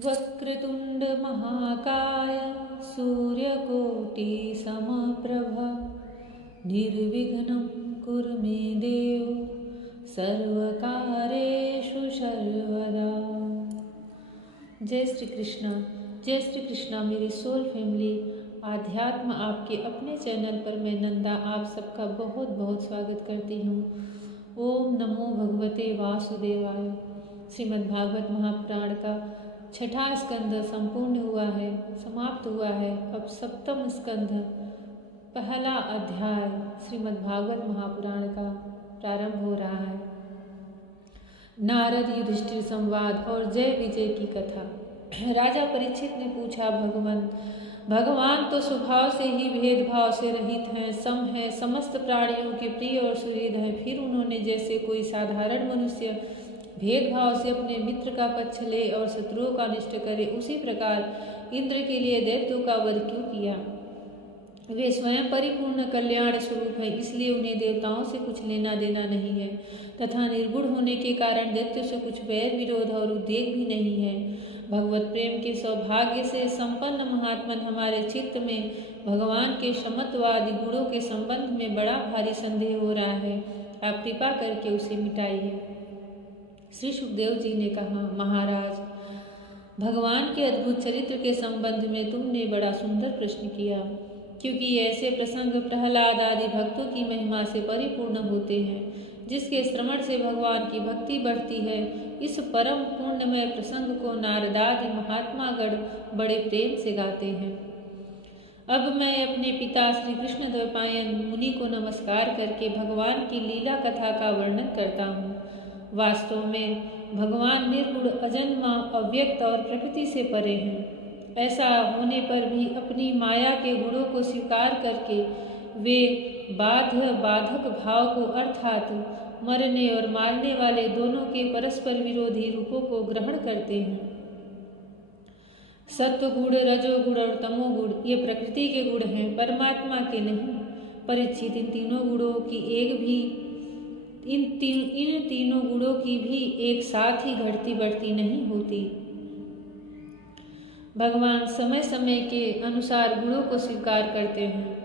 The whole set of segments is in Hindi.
वक्रतुंड महाकाय सूर्यकोटि समप्रभ निर्विघ्नं कुरु मे देव सर्वकार्येषु सर्वदा। जय श्री कृष्णा मेरी सोल फैमिली। आध्यात्म आपके अपने चैनल पर मैं नंदा आप सबका बहुत बहुत स्वागत करती हूँ। ओम नमो भगवते वासुदेवाय। श्रीमद् भागवत महापुराण का छठा स्कंध संपूर्ण हुआ है, समाप्त हुआ है। अब सप्तम स्कंध पहला अध्याय श्रीमद् भागवत महापुराण का प्रारंभ हो रहा है। नारद युधिष्ठिर संवाद और जय विजय की कथा। राजा परीक्षित ने पूछा, भगवान तो स्वभाव से ही भेदभाव से रहित हैं, सम है, समस्त प्राणियों के प्रिय और सुहृद हैं। फिर उन्होंने जैसे कोई साधारण मनुष्य भेदभाव से अपने मित्र का पक्ष ले और शत्रुओं का अनिष्ट करे, उसी प्रकार इंद्र के लिए दैत्यों का वध क्यों किया। वे स्वयं परिपूर्ण कल्याण स्वरूप है, इसलिए उन्हें देवताओं से कुछ लेना देना नहीं है, तथा निर्गुण होने के कारण दैत्यों से कुछ वैर विरोध और उद्वेग भी नहीं है। भगवत प्रेम के सौभाग्य से संपन्न महात्मन हमारे चित्त में भगवान के समत्वादि गुणों के संबंध में बड़ा भारी संदेह हो रहा है। आप कृपा करके उसे मिटाइए। श्री सुखदेव जी ने कहा, महाराज, भगवान के अद्भुत चरित्र के संबंध में तुमने बड़ा सुंदर प्रश्न किया, क्योंकि ऐसे प्रसंग प्रहलाद आदि भक्तों की महिमा से परिपूर्ण होते हैं, जिसके श्रवण से भगवान की भक्ति बढ़ती है। इस परम पुण्यमय प्रसंग को नारदादि महात्मागण बड़े प्रेम से गाते हैं। अब मैं अपने पिता श्री कृष्ण द्वैपायन मुनि को नमस्कार करके भगवान की लीला कथा का वर्णन करता हूँ। वास्तव में भगवान निर्गुण, अजन्मा, अव्यक्त और प्रकृति से परे हैं। ऐसा होने पर भी अपनी माया के गुणों को स्वीकार करके वे बाधक भाव को अर्थात मरने और मारने वाले दोनों के परस्पर विरोधी रूपों को ग्रहण करते हैं। सत्वगुण, रजोगुण और तमोगुण ये प्रकृति के गुण हैं, परमात्मा के नहीं। परीक्षित, इन तीनों गुणों की भी एक साथ ही घटती बढ़ती नहीं होती। भगवान समय समय के अनुसार गुणों को स्वीकार करते हैं।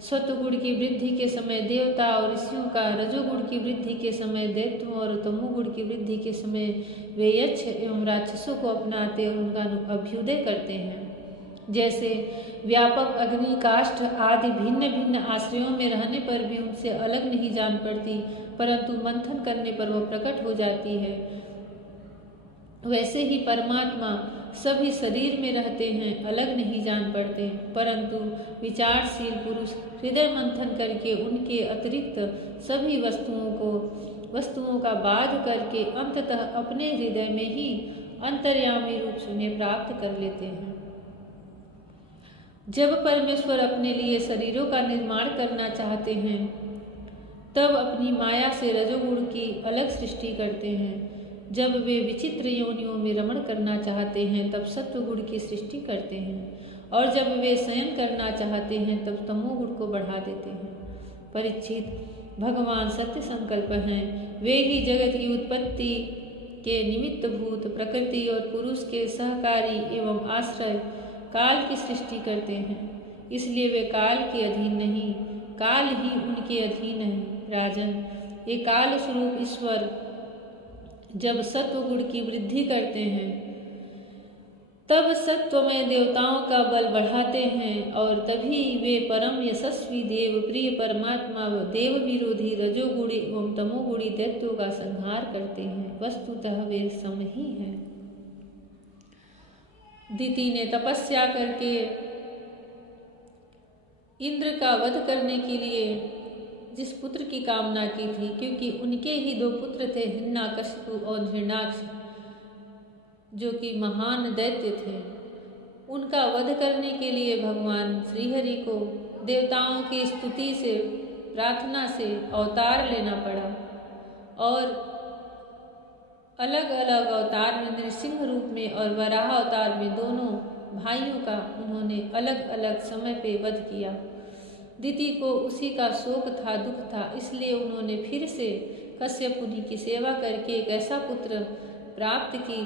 सत्वगुण की वृद्धि के समय देवता और ऋषियों का, रजोगुण की वृद्धि के समय दैत्यों और तमोगुण की वृद्धि के समय वे यक्ष एवं राक्षसों को अपनाते और उनका अभ्युदय करते हैं। जैसे व्यापक अग्नि, काष्ठ आदि भिन्न भिन्न आश्रयों में रहने पर भी उनसे अलग नहीं जान पड़ती, परंतु मंथन करने पर वह प्रकट हो जाती है, वैसे ही परमात्मा सभी शरीर में रहते हैं, अलग नहीं जान पड़ते, परंतु विचारशील पुरुष हृदय मंथन करके उनके अतिरिक्त सभी वस्तुओं का बाध करके अंततः अपने हृदय में ही अंतर्यामी रूप से उन्हें प्राप्त कर लेते हैं। जब परमेश्वर अपने लिए शरीरों का निर्माण करना चाहते हैं, तब अपनी माया से रजोगुण की अलग सृष्टि करते हैं। जब वे विचित्र योनियों में रमण करना चाहते हैं, तब सत्वगुण की सृष्टि करते हैं, और जब वे शयन करना चाहते हैं, तब तमोगुण को बढ़ा देते हैं। परीक्षित, भगवान सत्य संकल्प हैं। वे ही जगत की उत्पत्ति के निमित्त भूत, प्रकृति और पुरुष के सहकारी एवं आश्रय काल की सृष्टि करते हैं। इसलिए वे काल के अधीन नहीं, काल ही उनके अधीन है। राजन, ये काल स्वरूप ईश्वर जब सत्वगुण की वृद्धि करते हैं, तब सत्वमय देवताओं का बल बढ़ाते हैं, और तभी वे परम यशस्वी देव प्रिय परमात्मा व देव विरोधी रजोगुणी एवं तमोगुणी दैत्यों का संहार करते हैं। वस्तुतः वे सम ही हैं। दिति ने तपस्या करके इंद्र का वध करने के लिए जिस पुत्र की कामना की थी, क्योंकि उनके ही दो पुत्र थे, हिरण्यकशिपु और हिरण्याक्ष, जो कि महान दैत्य थे, उनका वध करने के लिए भगवान श्रीहरि को देवताओं की स्तुति से, प्रार्थना से अवतार लेना पड़ा, और अलग अलग अवतार में, नृसिंह रूप में और वराह अवतार में, दोनों भाइयों का उन्होंने अलग अलग समय पे वध किया। दिति को उसी का शोक था, दुख था, इसलिए उन्होंने फिर से कश्यप मुनि की सेवा करके एक ऐसा पुत्र प्राप्त की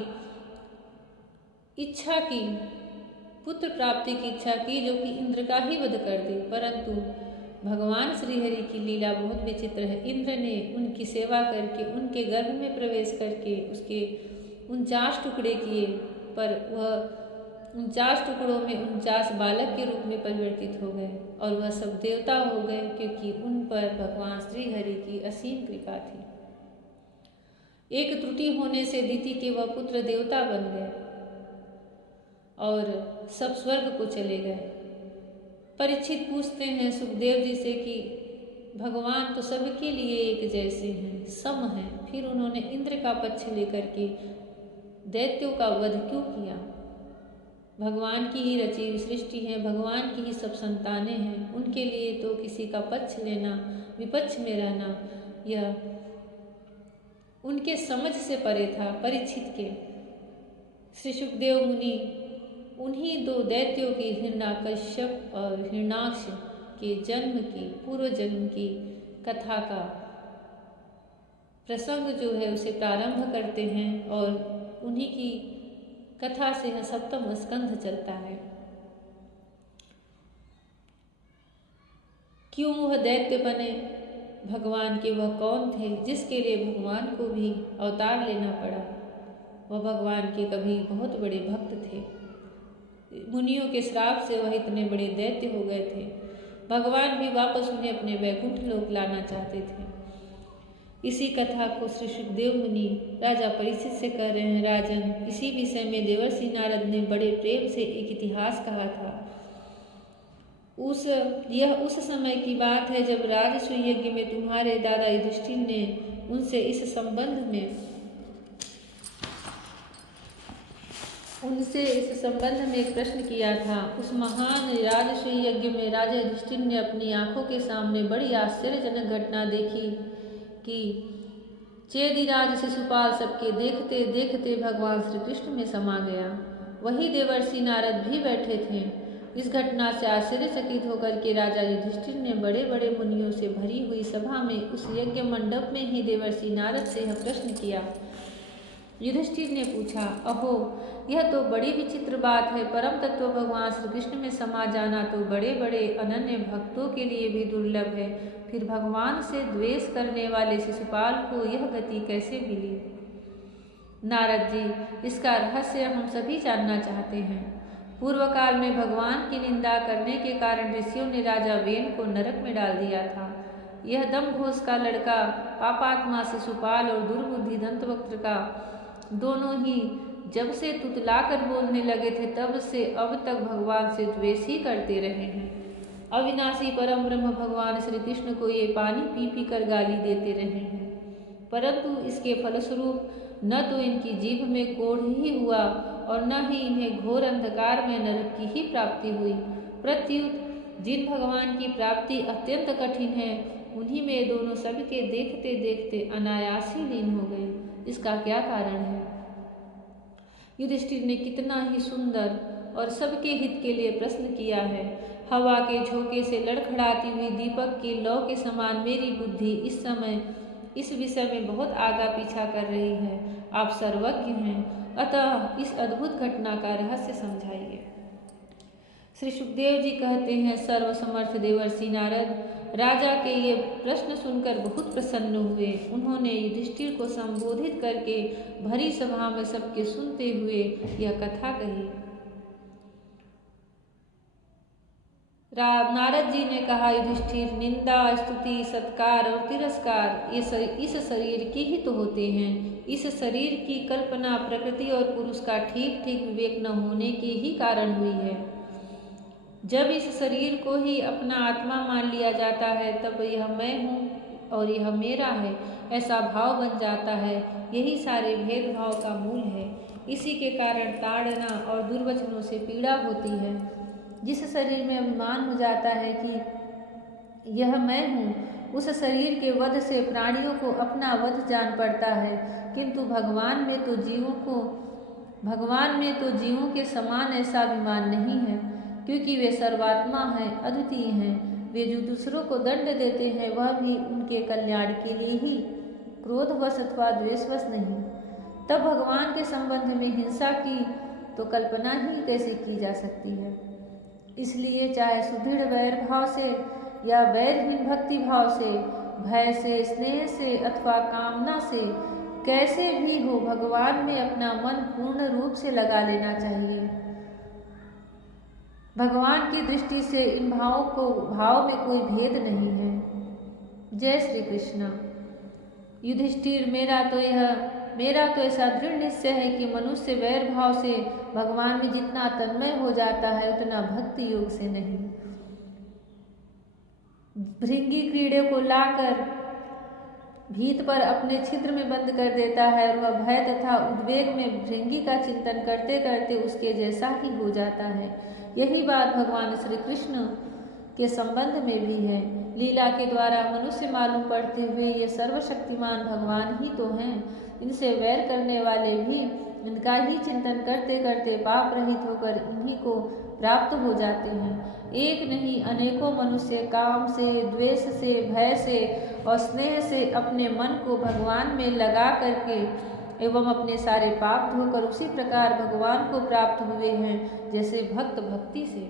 इच्छा की, पुत्र प्राप्ति की इच्छा की, जो कि इंद्र का ही वध कर दे। परंतु भगवान श्रीहरि की लीला बहुत विचित्र है। इंद्र ने उनकी सेवा करके उनके गर्भ में प्रवेश करके उसके 49 टुकड़े किए, पर वह 49 टुकड़ों में 49 बालक के रूप में परिवर्तित हो गए और वह सब देवता हो गए, क्योंकि उन पर भगवान श्रीहरि की असीम कृपा थी। एक त्रुटि होने से दिति के वह पुत्र देवता बन गए और सब स्वर्ग को चले गए। परीक्षित पूछते हैं सुखदेव जी से कि भगवान तो सबके लिए एक जैसे हैं, सम हैं, फिर उन्होंने इंद्र का पक्ष लेकर के दैत्यों का वध क्यों किया? भगवान की ही रची हुई सृष्टि है, भगवान की ही सब संतानें हैं, उनके लिए तो किसी का पक्ष लेना, विपक्ष में रहना, यह उनके समझ से परे था। परीक्षित के श्री सुखदेव मुनि उन्हीं 2 दैत्यों के हिरण्यकश्यप और हिरण्याक्ष के जन्म की, पूर्व जन्म की कथा का प्रसंग जो है उसे प्रारंभ करते हैं और उन्हीं की कथा से यह 7वां स्कंध चलता है। क्यों वह दैत्य बने, भगवान के वह कौन थे जिसके लिए भगवान को भी अवतार लेना पड़ा? वह भगवान के कभी बहुत बड़े भक्त थे, मुनियों के श्राप से वह इतने बड़े दैत्य हो गए थे। भगवान भी वापस उन्हें अपने वैकुंठ लोक लाना चाहते थे। इसी कथा को श्री सुखदेव मुनि राजा परीक्षित से कह रहे हैं। राजन, इसी विषय में देवर्षि नारद ने बड़े प्रेम से एक इतिहास कहा था। यह उस समय की बात है जब राजसूय यज्ञ में तुम्हारे दादा युधिष्ठिर ने उनसे इस संबंध में एक प्रश्न किया था। उस महान राजसूय यज्ञ में राजा युधिष्ठिर ने अपनी आंखों के सामने बड़ी आश्चर्यजनक घटना देखी कि चेदिराज शिशुपाल सबके देखते देखते भगवान श्री कृष्ण में समा गया। वही देवर्षि नारद भी बैठे थे। इस घटना से आश्चर्यचकित होकर के राजा युधिष्ठिर ने बड़े बड़े मुनियों से भरी हुई सभा में उस यज्ञ मंडप में ही देवर्षि नारद से यह प्रश्न किया। युधिष्ठिर ने पूछा, अहो, यह तो बड़ी विचित्र बात है। परम तत्व भगवान श्री कृष्ण में समा जाना तो बड़े बड़े अनन्य भक्तों के लिए भी दुर्लभ है। फिर भगवान से द्वेष करने वाले शिशुपाल को यह गति कैसे मिली? नारद जी, इसका रहस्य हम सभी जानना चाहते हैं। पूर्व काल में भगवान की निंदा करने के कारण ऋषियों ने राजा वेन को नरक में डाल दिया था। यह दम्भोज का लड़का पापात्मा शिशुपाल और दुर्बुद्धि दंतवक्त्र का दोनों ही जब से तुतलाकर बोलने लगे थे तब से अब तक भगवान से द्वेष ही करते रहे हैं। अविनाशी परम ब्रह्म भगवान श्री कृष्ण को ये पानी पी पी कर गाली देते रहे हैं, परंतु इसके फलस्वरूप न तो इनकी जीभ में कोढ़ ही हुआ और न ही इन्हें घोर अंधकार में नरक की ही प्राप्ति हुई। प्रत्युत जिन भगवान की प्राप्ति अत्यंत कठिन है, उन्हीं में दोनों सबके देखते देखते अनायास ही लीन हो गए। इसका क्या कारण है? युधिष्ठिर ने कितना ही सुंदर और सबके हित के लिए प्रश्न किया है। हवा के झोंके से लड़खड़ाती हुई दीपक के लौ के समान मेरी बुद्धि इस समय इस विषय में बहुत आगा पीछा कर रही है। आप सर्वज्ञ हैं, अतः इस अद्भुत घटना का रहस्य समझाइए। श्री सुखदेव जी कहते हैं, सर्वसमर्थ देवर्षि नारद राजा के ये प्रश्न सुनकर बहुत प्रसन्न हुए। उन्होंने युधिष्ठिर को संबोधित करके भरी सभा में सबके सुनते हुए यह कथा कही। नारद जी ने कहा, युधिष्ठिर, निंदा, स्तुति, सत्कार और तिरस्कार ये इस शरीर की ही तो होते हैं। इस शरीर की कल्पना प्रकृति और पुरुष का ठीक ठीक विवेक न होने के ही कारण हुई है। जब इस शरीर को ही अपना आत्मा मान लिया जाता है तब यह मैं हूँ और यह मेरा है ऐसा भाव बन जाता है। यही सारे भेदभाव का मूल है। इसी के कारण ताड़ना और दुर्वचनों से पीड़ा होती है। जिस शरीर में अभिमान हो जाता है कि यह मैं हूँ, उस शरीर के वध से प्राणियों को अपना वध जान पड़ता है, किंतु भगवान में तो जीवों के समान ऐसा अभिमान नहीं है, क्योंकि वे सर्वात्मा हैं, अद्वितीय हैं। वे जो दूसरों को दंड देते हैं वह भी उनके कल्याण के लिए ही, क्रोधवश अथवा द्वेषवश नहीं। तब भगवान के संबंध में हिंसा की तो कल्पना ही कैसे की जा सकती है। इसलिए चाहे सुदृढ़ वैर भाव से या वैरहीन भक्ति भाव से, भय से, स्नेह से अथवा कामना से, कैसे भी हो भगवान में अपना मन पूर्ण रूप से लगा लेना चाहिए। भगवान की दृष्टि से इन भाव में कोई भेद नहीं है। जय श्री कृष्ण। युधिष्ठिर, मेरा तो ऐसा दृढ़ निश्चय है कि मनुष्य वैर भाव से भगवान में जितना तन्मय हो जाता है उतना भक्ति योग से नहीं। भृंगी कीड़े को लाकर भीत पर अपने छिद्र में बंद कर देता है और वह भय तथा उद्वेग में भृंगी का चिंतन करते करते उसके जैसा ही हो जाता है। यही बात भगवान श्री कृष्ण के संबंध में भी है। लीला के द्वारा मनुष्य मालूम पड़ते हुए ये सर्वशक्तिमान भगवान ही तो हैं। इनसे वैर करने वाले भी इनका ही चिंतन करते करते पाप रहित होकर इन्हीं को प्राप्त हो जाते हैं। एक नहीं अनेकों मनुष्य काम से, द्वेष से, भय से और स्नेह से अपने मन को भगवान में लगा करके एवं अपने सारे पाप धोकर उसी प्रकार भगवान को प्राप्त हुए हैं जैसे भक्त भक्ति से।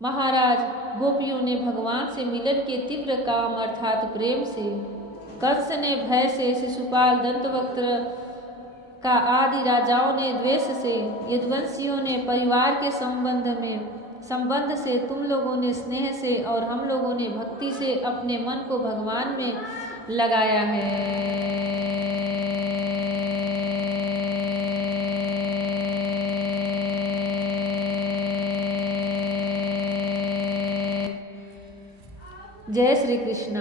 महाराज, गोपियों ने भगवान से मिलन के तीव्र काम अर्थात प्रेम से, कंस ने भय से, शिशुपाल, दंतवक्त्र का आदि राजाओं ने द्वेष से, यदुवंशियों ने परिवार के संबंध से, तुम लोगों ने स्नेह से और हम लोगों ने भक्ति से अपने मन को भगवान में लगाया है। जय श्री कृष्ण।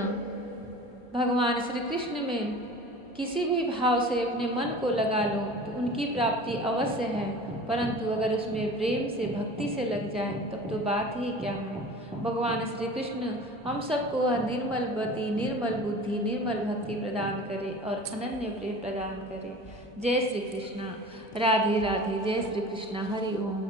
भगवान श्री कृष्ण में किसी भी भाव से अपने मन को लगा लो तो उनकी प्राप्ति अवश्य है, परंतु अगर उसमें प्रेम से, भक्ति से लग जाए तब तो बात ही क्या है। भगवान श्री कृष्ण हम सबको निर्मल गति, निर्मल बुद्धि, निर्मल भक्ति प्रदान करे और अनन्य प्रेम प्रदान करे। जय श्री कृष्ण। राधे राधे। जय श्री कृष्ण। हरि ओम।